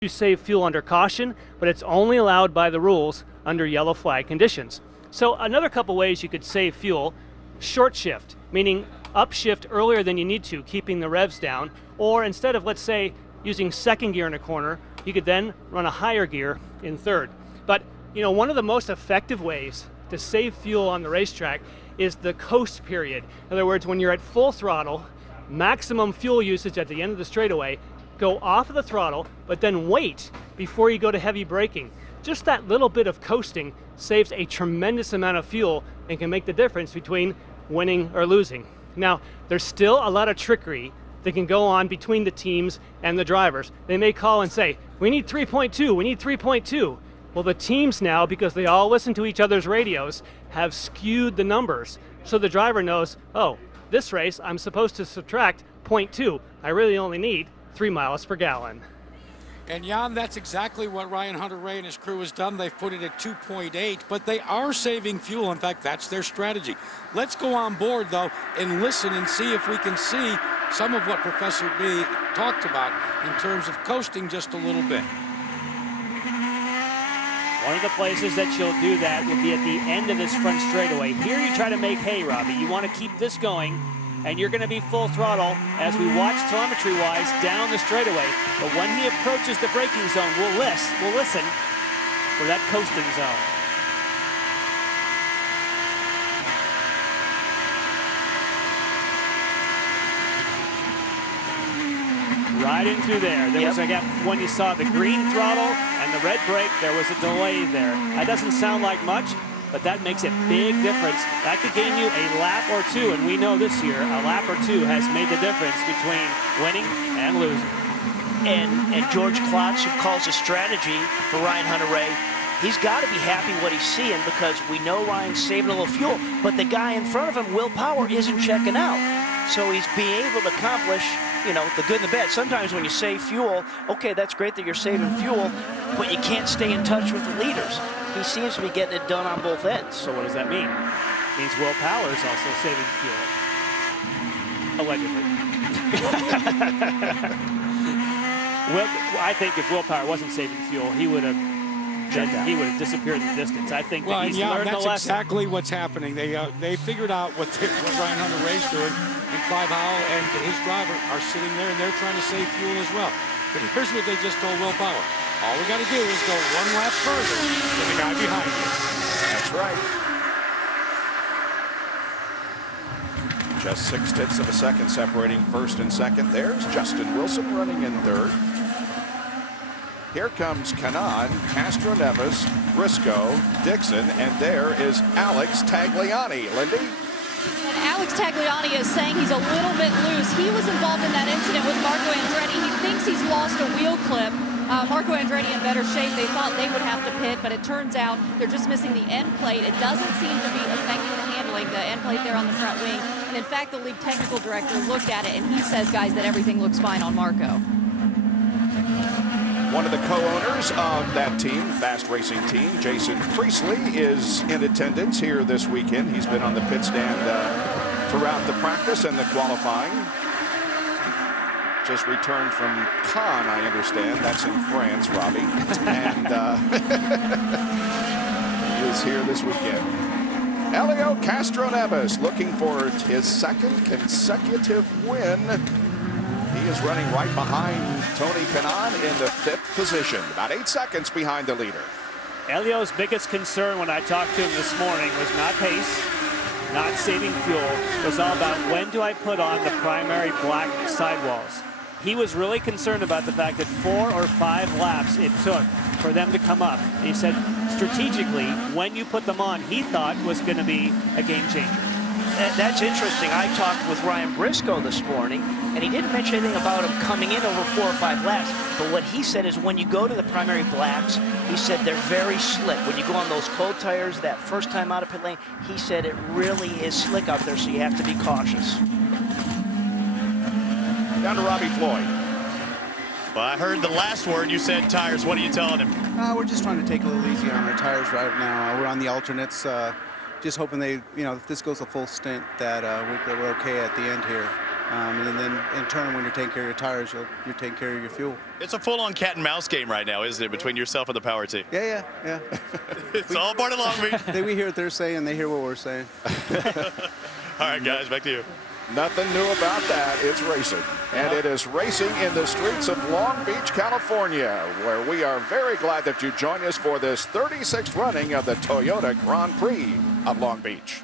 You save fuel under caution, but it's only allowed by the rules under yellow flag conditions. So another couple ways you could save fuel: short shift, meaning upshift earlier than you need to, keeping the revs down, or instead of, let's say, using second gear in a corner, you could then run a higher gear in third. But one of the most effective ways to save fuel on the racetrack is the coast period. In other words, when you're at full throttle, maximum fuel usage at the end of the straightaway, go off of the throttle, but then wait before you go to heavy braking. Just that little bit of coasting saves a tremendous amount of fuel and can make the difference between winning or losing. Now, there's still a lot of trickery that can go on between the teams and the drivers. They may call and say, we need 3.2, we need 3.2. Well, the teams now, because they all listen to each other's radios, have skewed the numbers. So the driver knows, oh, this race I'm supposed to subtract 0.2. I really only need 3 miles per gallon. And Jan, that's exactly what Ryan Hunter-Reay and his crew has done. They've put it at 2.8, but they are saving fuel. In fact, that's their strategy. Let's go on board, though, and listen and see if we can see some of what Professor B talked about in terms of coasting just a little bit. One of the places that you'll do that will be at the end of this front straightaway. Here you try to make hay, Robbie. You want to keep this going, and you're going to be full throttle as we watch telemetry-wise down the straightaway. But when he approaches the braking zone, we'll listen for that coasting zone. Right in through there. There was, again, when you saw the green throttle and the red brake, there was a delay there. That doesn't sound like much, but that makes a big difference. That could gain you a lap or two, and we know this year a lap or two has made the difference between winning and losing. And George Klotz, who calls a strategy for Ryan Hunter-Reay, he's got to be happy what he's seeing, because we know Ryan's saving a little fuel, but the guy in front of him, Will Power, isn't checking out. So he's being able to accomplish, the good and the bad. Sometimes when you save fuel, okay, that's great that you're saving fuel, but you can't stay in touch with the leaders. He seems to be getting it done on both ends. So what does that mean? It means Will Power is also saving fuel. Allegedly. I think if Will Power wasn't saving fuel, he would have disappeared in the distance. I think that he's learned the lesson. That's exactly what's happening. They figured out what Ryan Hunter-Reay's doing, and Clive Howell and his driver are sitting there, and they're trying to save fuel as well. But here's what they just told Will Power. All we got to do is go one lap further than the guy behind you. That's right. Just 0.6 of a second separating first and second. There's Justin Wilson running in third. Here comes Kanaan, Castro Neves, Briscoe, Dixon, and there is Alex Tagliani. Lindy? Alex Tagliani is saying he's a little bit loose. He was involved in that incident with Marco Andretti. He thinks he's lost a wheel clip. Marco Andretti in better shape. They thought they would have to pit, but it turns out they're just missing the end plate. It doesn't seem to be affecting the handling, the end plate there on the front wing. And in fact, the league technical director looked at it, and he says, guys, that everything looks fine on Marco. One of the co-owners of that team, fast racing team, Jason Priestley, is in attendance here this weekend. He's been on the pit stand throughout the practice and the qualifying. Just returned from Cannes, I understand. That's in France, Robbie. And he is here this weekend. Helio Castroneves looking for his second consecutive win. He is running right behind Tony Kanaan in the 5th position, about 8 seconds behind the leader. Elio's biggest concern when I talked to him this morning was not pace, not saving fuel. It was all about when do I put on the primary black sidewalls. He was really concerned about the fact that 4 or 5 laps it took for them to come up. And he said, strategically, when you put them on, he thought was going to be a game changer. That's interesting. I talked with Ryan Briscoe this morning, and he didn't mention anything about him coming in over 4 or 5 laps. But what he said is when you go to the primary blacks, he said they're very slick. When you go on those cold tires, that first time out of pit lane, he said it really is slick out there, so you have to be cautious. Down to Robbie Floyd. Well, I heard the last word you said, tires. What are you telling him? We're just trying to take a little easy on our tires right now. We're on the alternates. Just hoping they, if this goes a full stint, that we're okay at the end here. And then in turn, when you're taking care of your tires, you're taking care of your fuel. It's a full-on cat and mouse game right now, isn't it, between yourself and the power team? Yeah. It's all part of Long Beach. We hear what they're saying, they hear what we're saying. All right, guys, back to you. Nothing new about that. It's racing. And it is racing in the streets of Long Beach, California, where we are very glad that you join us for this 36th running of the Toyota Grand Prix of Long Beach.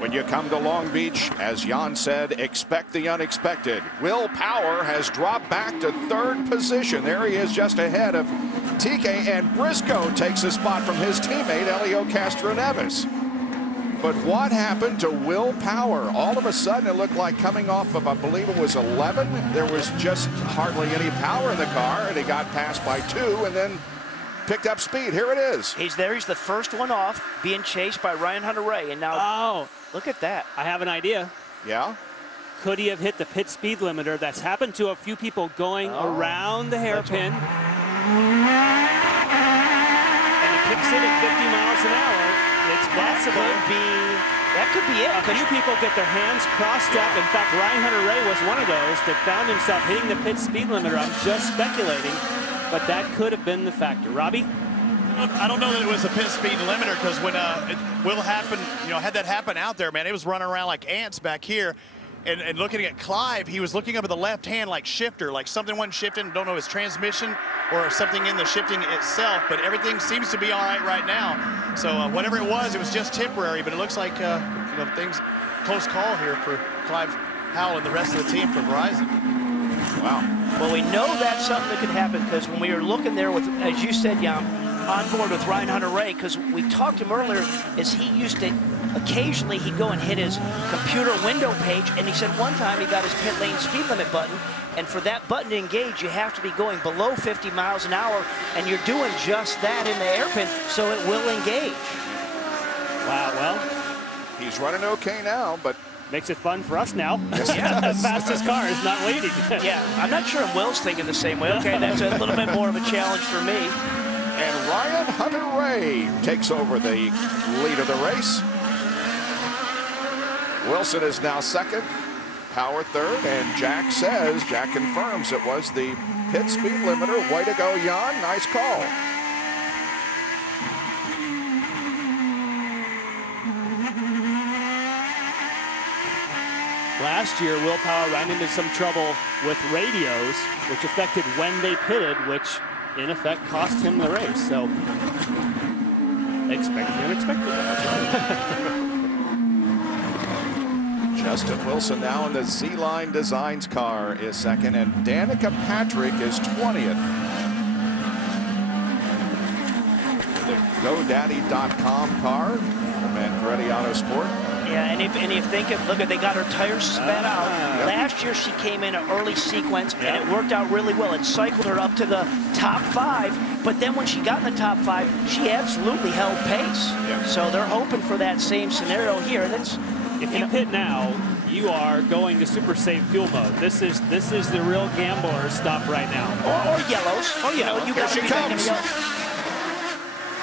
When you come to Long Beach, as Jan said, expect the unexpected. Will Power has dropped back to 3rd position. There he is just ahead of TK, and Briscoe takes a spot from his teammate, Helio Castroneves. But what happened to Will Power? All of a sudden, it looked like coming off of, I believe it was 11. There was just hardly any power in the car, and he got passed by 2, and then picked up speed. Here it is. He's there. He's the first one off, being chased by Ryan Hunter-Reay. And now, look at that. I have an idea. Yeah? Could he have hit the pit speed limiter? That's happened to a few people going around the hairpin. And it kicks in at 50 miles an hour. It's possible. That could be it. A few people get their hands crossed up. In fact, Ryan Hunter-Reay was one of those that found himself hitting the pit speed limiter. I'm just speculating, but that could have been the factor. Robbie? I don't know that it was a pit speed limiter, because when Will happen, had that happen out there, man, it was running around like ants back here. And looking at Clive, he was looking up at the left hand like shifter, like something wasn't shifting. Don't know his transmission or something in the shifting itself, but everything seems to be all right now. So whatever it was just temporary. But it looks like things close call here for Clive Howell and the rest of the team for Verizon. Wow. Well, we know that's something that could happen, because when we were looking there with, as you said, Jan, on board with Ryan Hunter-Reay, because we talked to him earlier, is he used to occasionally he'd go and hit his computer window page, and he said one time he got his pit lane speed limit button, and for that button to engage, you have to be going below 50 miles an hour, and you're doing just that in the hairpin, so it will engage. Wow, well, he's running okay now, but makes it fun for us now. Yes, the fastest car is not leading. Yeah, I'm not sure Will's thinking the same way. Okay, that's a little bit more of a challenge for me. And Ryan Hunter-Reay takes over the lead of the race. Wilson is now 2nd, Power 3rd, and Jack confirms it was the pit speed limiter. Way to go, Jan. Nice call. Last year, Will Power ran into some trouble with radios, which affected when they pitted, which in effect cost him the race. So, expect the unexpected. Justin Wilson now in the Z-Line Designs car is 2nd, and Danica Patrick is 20th. The GoDaddy.com car from Andretti Autosport. Yeah, and if think of, look at, they got her tires spat out. Yep. Last year she came in an early sequence, and it worked out really well. It cycled her up to the top 5, but then when she got in the top 5, she absolutely held pace. Yep. So they're hoping for that same scenario here. If you pit now, you are going to super save fuel mode. This is the real gambler stop right now. Or yellows. Or here she comes.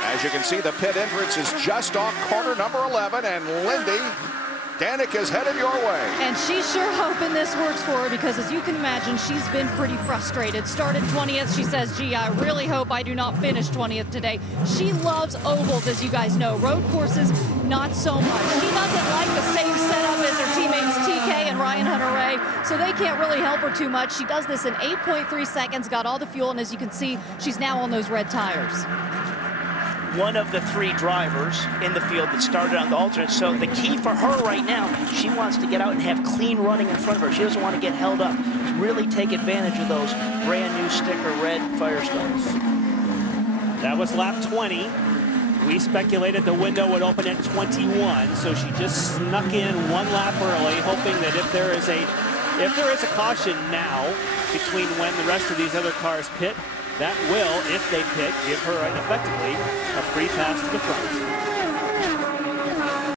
As you can see, the pit entrance is just off corner number 11, and Lindy, Danica's headed your way. And she's sure hoping this works for her, because as you can imagine, she's been pretty frustrated. Started 20th, she says, gee, I really hope I do not finish 20th today. She loves ovals, as you guys know. Road courses, not so much. She doesn't like the same setup as her teammates TK and Ryan Hunter-Reay, so they can't really help her too much. She does this in 8.3 seconds, got all the fuel, and as you can see, she's now on those red tires. One of the 3 drivers in the field that started on the alternate. So the key for her right now, she wants to get out and have clean running in front of her. She doesn't want to get held up. Really take advantage of those brand new sticker red Firestones. That was lap 20. We speculated the window would open at 21, so she just snuck in 1 lap early, hoping that if there is a caution now between when the rest of these other cars pit, That will, if they pit, give her effectively a free pass to the front.